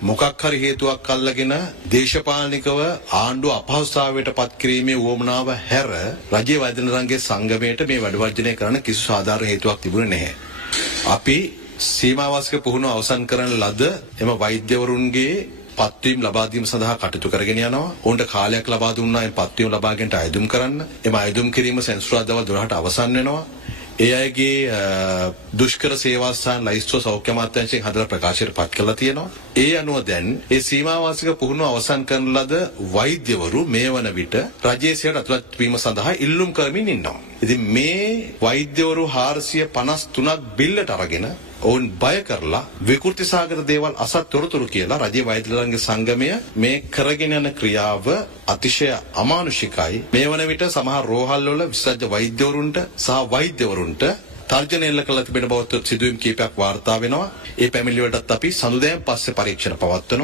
මොකක් හරි හේතුවක් අල්ලගෙන දේශපාලනිකව ආණ්ඩුව අපහසුතාවයට පත් කිරීමේ උවමනාව හැර රජයේ වෛද්‍ය රංගයේ සංගමයට මේ වැඩ වර්ජනය කරන්න කිසි සාධාරණ හේතුවක් තිබුණේ නැහැ. අපි සීමාවාසික පුහුණුව අවසන් කරන ලද එම වෛද්‍යවරුන්ගේ පත්වීම් ලබා දීම සඳහා කටයුතු කරගෙන යනවා. ඔවුන්ට කාලයක් ලබා දුන්නා එම පත්වීම් ලබා ගැනීමට අයදුම් කරන්න. එම අයදුම් කිරීම සෙන්සුරාදා දවල් 12ට අවසන් වෙනවා. ඒ අයගේ දුෂ්කර සේවා ස්ථාන ලයිස්තුව සෞඛ්‍ය අමාත්‍යාංශයෙන් හදලා ප්‍රකාශයට පත් කරලා තියෙනවා. ඒ අනුව දැන් ඒ සීමාවාසික පුහුණුව අවසන් කරන ලද වෛද්‍යවරු මේ වන විට රජයේ සේවයට ඇතුළත් වීම සඳහා ඉල්ලුම් කරමින් ඉන්නවා. ඉතින් මේ වෛද්‍යවරු 453ක් බිල්ලට අරගෙන ඔවුන් බය කරලා විකෘති සාගත දේවල් අසත් තොරතුරු කියලා රජයේ වෛද්‍යවරුන්ගේ සංගමය මේ කරගෙන යන ක්‍රියාව අතිශය අමානුෂිකයි. මේ වන විට සමහර රෝහල් වල විශේෂඥ වෛද්‍යවරුන්ට සහ වෛද්‍යවරුන්ට තර්ජන එල්ල කළ තිබෙන බවත් සිදුවීම් කීපයක් වාර්තා වෙනවා. ඒ පැමිණිලි වලටත් අපි සඳුදායම් පස්සේ පරීක්ෂණ පවත්වනවා.